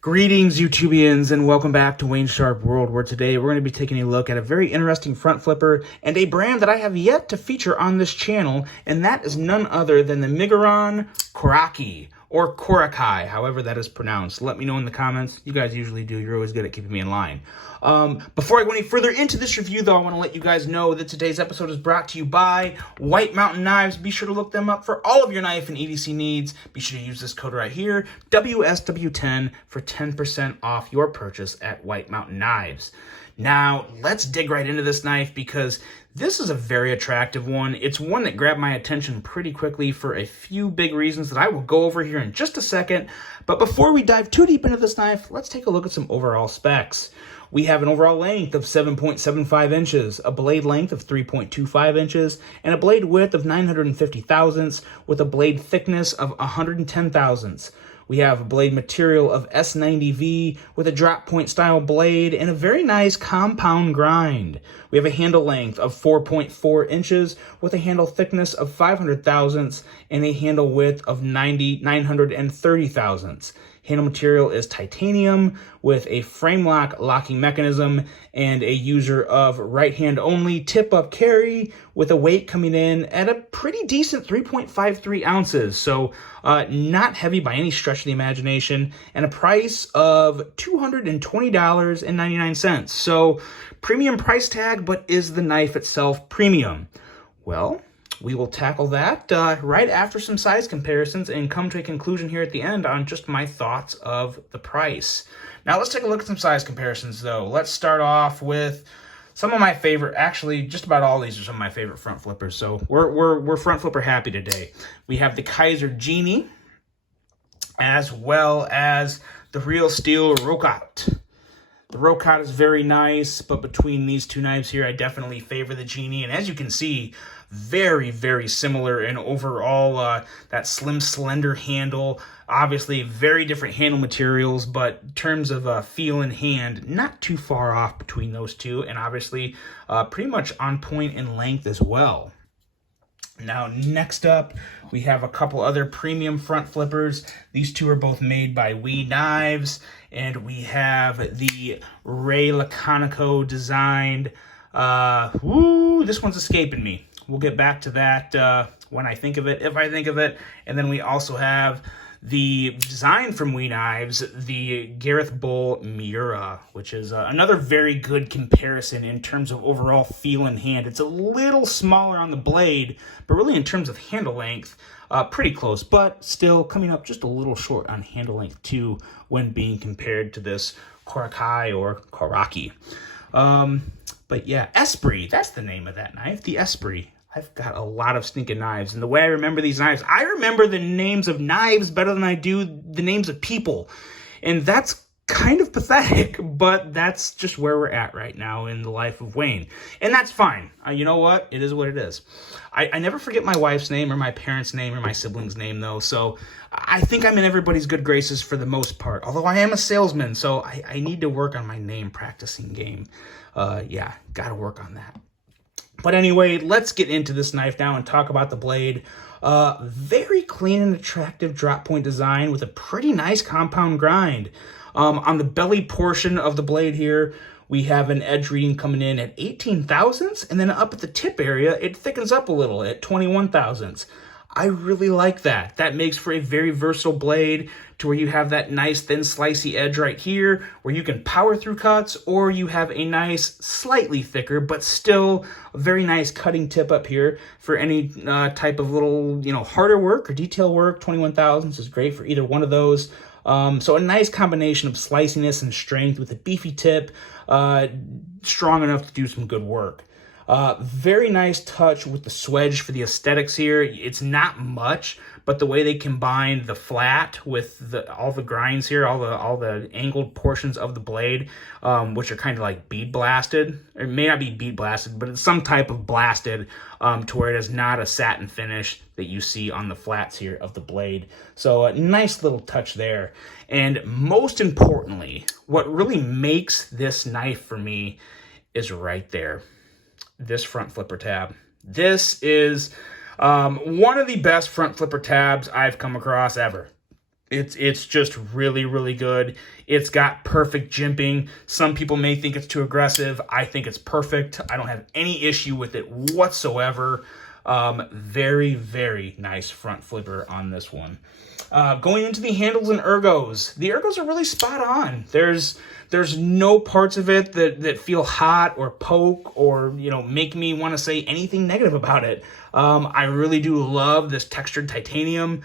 Greetings, YouTubians, and welcome back to Wayne Sharp World, where today we're going to be taking a look at a very interesting front flipper and a brand that I have yet to feature on this channel, and that is none other than the Miguron Koraki, or Koraki, however that is pronounced. Let me know in the comments. You guys usually do. You're always good at keeping me in line. Before I go any further into this review, though, I want to let you guys know that today's episode is brought to you by White Mountain Knives. Be sure to look them up for all of your knife and EDC needs. Be sure to use this code right here, WSW10, for 10% off your purchase at White Mountain Knives. Now, let's dig right into this knife because this is a very attractive one. It's one that grabbed my attention pretty quickly for a few big reasons that I will go over here in just a second. But before we dive too deep into this knife, let's take a look at some overall specs. We have an overall length of 7.75 inches, a blade length of 3.25 inches, and a blade width of 950 thousandths with a blade thickness of 110 thousandths. We have a blade material of S90V with a drop point style blade and a very nice compound grind. We have a handle length of 4.4 inches with a handle thickness of 500 thousandths and a handle width of 930 thousandths. Handle material is titanium with a frame lock locking mechanism and a user of right hand only tip up carry with a weight coming in at a pretty decent 3.53 ounces. So not heavy by any stretch of the imagination, and a price of $220.99. So premium price tag, but is the knife itself premium? Well, we will tackle that right after some size comparisons and come to a conclusion here at the end on just my thoughts of the price. Now let's take a look at some size comparisons though. Let's start off with some of my favorite, actually just about all these are some of my favorite front flippers. So we're front flipper happy today. We have the Kaiser Genie as well as the Real Steel Rokat. The Rokat is very nice, but between these two knives here, I definitely favor the Genie. And as you can see, very, very similar in overall, that slim, slender handle. Obviously, very different handle materials, but in terms of feel and hand, not too far off between those two. And obviously, pretty much on point in length as well. Now, next up, we have a couple other premium front flippers. These two are both made by WE Knives, and we have the Ray Laconico designed. This one's escaping me. We'll get back to that when I think of it, if I think of it. And then we also have the design from WE Knives, the Gareth Bull Miura, which is another very good comparison in terms of overall feel and hand. It's a little smaller on the blade, but really in terms of handle length, pretty close, but still coming up just a little short on handle length too when being compared to this Koraki or Koraki. But yeah, Esprit, that's the name of that knife, the Esprit. I've got a lot of stinking knives, and the way I remember these knives, I remember the names of knives better than I do the names of people. And that's kind of pathetic, but that's just where we're at right now in the life of Wayne. And that's fine. You know what? It is what it is. I never forget my wife's name or my parents' name or my siblings' name, though, so I think I'm in everybody's good graces for the most part. Although I am a salesman, so I need to work on my name practicing game. Yeah, gotta work on that. But anyway, let's get into this knife now and talk about the blade. Very clean and attractive drop point design with a pretty nice compound grind. On the belly portion of the blade here, we have an edge reading coming in at 18 thousandths, and then up at the tip area, it thickens up a little at 21 thousandths. I really like that. That makes for a very versatile blade to where you have that nice thin slicey edge right here where you can power through cuts, or you have a nice slightly thicker but still very nice cutting tip up here for any type of little, harder work or detail work. 21 thousandths is great for either one of those. So a nice combination of sliciness and strength with a beefy tip, strong enough to do some good work. Very nice touch with the swedge for the aesthetics here. It's not much, but the way they combine the flat with all the grinds here, all the angled portions of the blade, which are kind of like bead blasted. It may not be bead blasted, but it's some type of blasted to where it is not a satin finish that you see on the flats here of the blade. So a nice little touch there. And most importantly, what really makes this knife for me is right there. This front flipper tab. This is one of the best front flipper tabs I've come across ever. It's just really, really good. It's got perfect jimping. Some people may think it's too aggressive. I think it's perfect. I don't have any issue with it whatsoever. Very, very nice front flipper on this one. Going into the handles and ergos. The ergos are really spot on. There's no parts of it that feel hot or poke or, make me want to say anything negative about it. I really do love this textured titanium.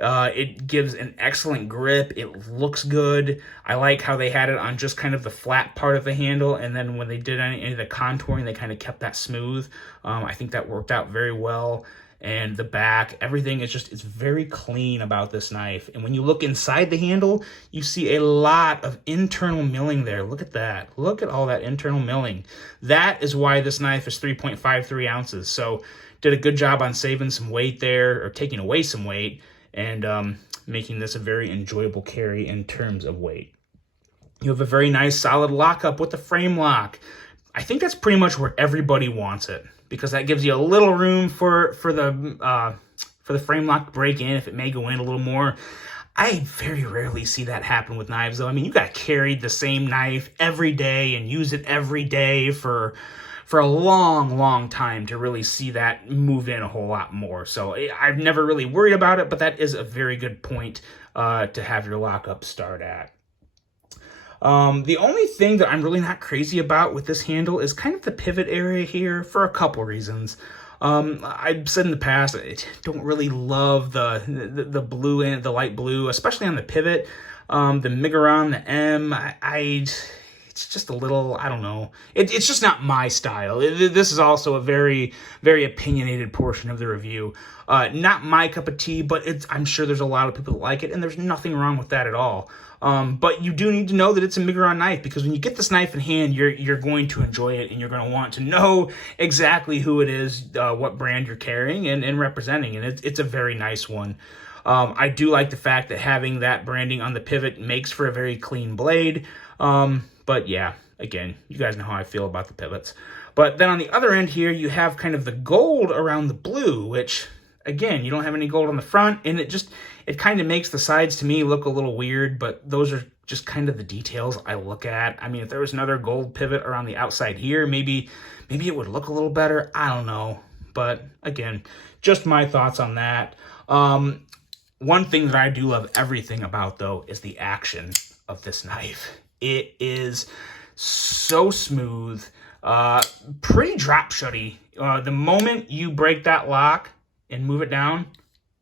It gives an excellent grip. It looks good. I like how they had it on just kind of the flat part of the handle, and then when they did any of the contouring, they kind of kept that smooth. I think that worked out very well. And the back, everything is it's very clean about this knife. And when you look inside the handle, you see a lot of internal milling there. Look at that. Look at all that internal milling. That is why this knife is 3.53 ounces. So did a good job on saving some weight there, or taking away some weight, and making this a very enjoyable carry in terms of weight. You have a very nice solid lockup with the frame lock. I think that's pretty much where everybody wants it, because that gives you a little room for the frame lock to break in if it may go in a little more. I very rarely see that happen with knives, though. I mean, you got to carry the same knife every day and use it every day for a long, long time to really see that move in a whole lot more. So I've never really worried about it, but that is a very good point to have your lockup start at. The only thing that I'm really not crazy about with this handle is kind of the pivot area here, for a couple reasons. I've said in the past, I don't really love the blue and the light blue, especially on the pivot. The Miguron, the M, it's just a little, I don't know. It's just not my style. This is also a very, very opinionated portion of the review. Not my cup of tea, but I'm sure there's a lot of people that like it, and there's nothing wrong with that at all. But you do need to know that it's a Miguron knife, because when you get this knife in hand, you're going to enjoy it, and you're going to want to know exactly who it is, what brand you're carrying and representing, and it's a very nice one. I do like the fact that having that branding on the pivot makes for a very clean blade. But yeah, again, you guys know how I feel about the pivots. But then on the other end here, you have kind of the gold around the blue, which, again, you don't have any gold on the front, and it kind of makes the sides, to me, look a little weird, but those are just kind of the details I look at. I mean, if there was another gold pivot around the outside here, maybe it would look a little better. I don't know. But again, just my thoughts on that. One thing that I do love everything about, though, is the action of this knife. It is so smooth, pretty drop shutty. The moment you break that lock and move it down,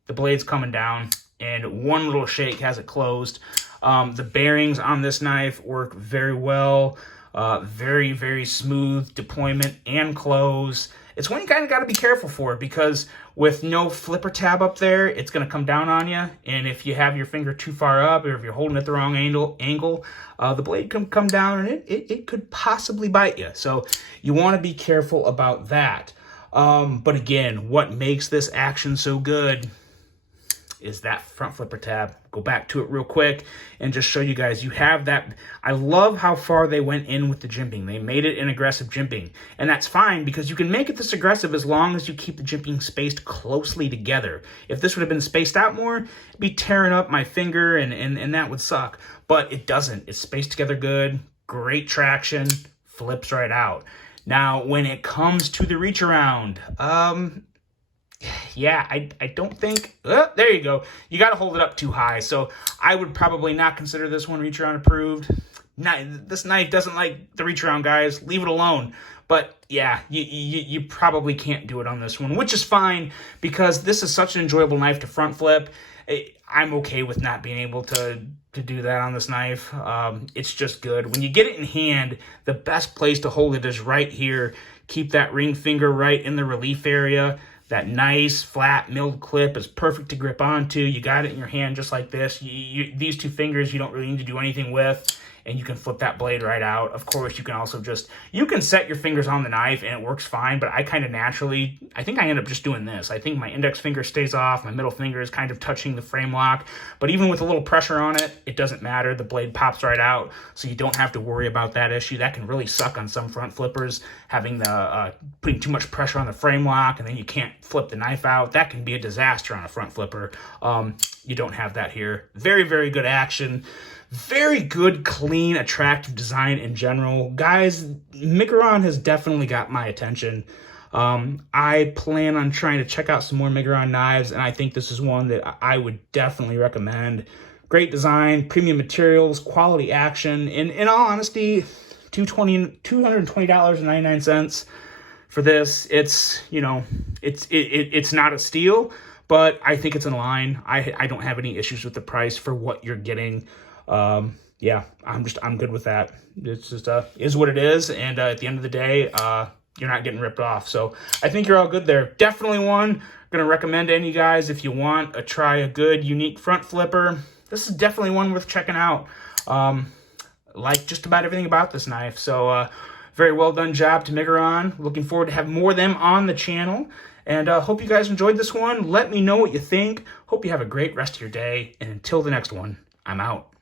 the blade's coming down, and one little shake has it closed. The bearings on this knife work very well. Very, very smooth deployment and close. It's one you kind of got to be careful for, because with no flipper tab up there, it's going to come down on you. And if you have your finger too far up, or if you're holding it the wrong angle, the blade can come down, and it could possibly bite you. So you want to be careful about that. But again, what makes this action so good is that front flipper tab. Go back to it real quick and just show you guys. You have that. I love how far they went in with the jimping. They made it an aggressive jimping. And that's fine, because you can make it this aggressive as long as you keep the jimping spaced closely together. If this would have been spaced out more, it'd be tearing up my finger, and that would suck. But it doesn't. It's spaced together good, great traction, flips right out. Now, when it comes to the reach around, yeah, I don't think, there you go. You got to hold it up too high. So I would probably not consider this one reach around approved. This knife doesn't like the reach around, guys. Leave it alone. But yeah, you probably can't do it on this one, which is fine, because this is such an enjoyable knife to front flip. I'm okay with not being able to do that on this knife. It's just good. When you get it in hand, the best place to hold it is right here. Keep that ring finger right in the relief area. That nice, flat, milled clip is perfect to grip onto. You got it in your hand just like this. These two fingers you don't really need to do anything with, and you can flip that blade right out. Of course, you can also you can set your fingers on the knife, and it works fine, but I kind of naturally, I think I end up just doing this. I think my index finger stays off, my middle finger is kind of touching the frame lock, but even with a little pressure on it, it doesn't matter. The blade pops right out, so you don't have to worry about that issue. That can really suck on some front flippers, having putting too much pressure on the frame lock, and then you can't flip the knife out. That can be a disaster on a front flipper. You don't have that here. Very, very good action. Very good, clean, attractive design in general. Guys, Miguron has definitely got my attention. I plan on trying to check out some more Miguron knives, and I think this is one that I would definitely recommend. Great design, premium materials, quality action. In all honesty, $220.99 for this. It's, you know, it's not a steal, but I think it's in line. I don't have any issues with the price for what you're getting. Yeah, I'm good with that. It's just is what it is, and at the end of the day, you're not getting ripped off. So I think you're all good there. Definitely one I'm gonna recommend to any guys if you want to try a good, unique front flipper. This is definitely one worth checking out. Like just about everything about this knife. So very well done job to Miguron. Looking forward to have more of them on the channel. And hope you guys enjoyed this one. Let me know what you think. Hope you have a great rest of your day. And until the next one, I'm out.